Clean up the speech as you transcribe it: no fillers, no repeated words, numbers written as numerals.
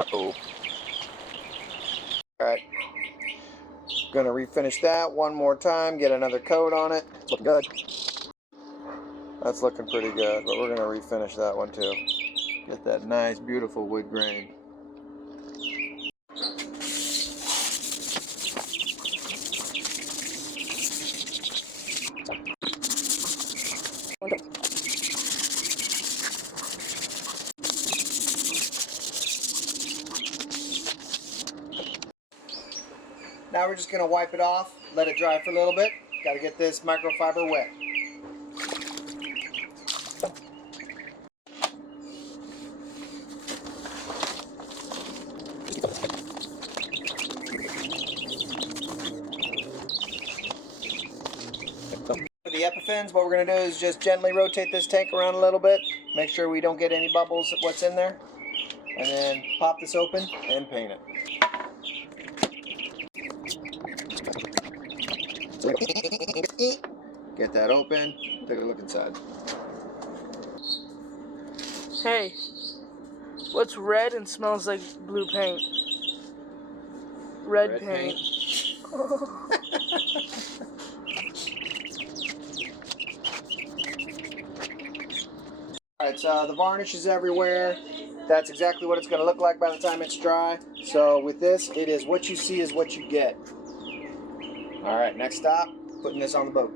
Uh-oh. Alright. Gonna refinish that one more time, get another coat on it. It's looking good. That's looking pretty good, but we're gonna refinish that one too. Get that nice, beautiful wood grain. Now we're just going to wipe it off, let it dry for a little bit. Got to get this microfiber wet. For the epipens, what we're going to do is just gently rotate this tank around a little bit. Make sure we don't get any bubbles of what's in there. And then pop this open and paint it. Get that open, take a look inside. Hey, what's red and smells like blue paint? Red paint. Alright, so the varnish is everywhere. That's exactly what it's going to look like by the time it's dry. So with this, it is what you see is what you get. Alright, next stop, putting this on the boat.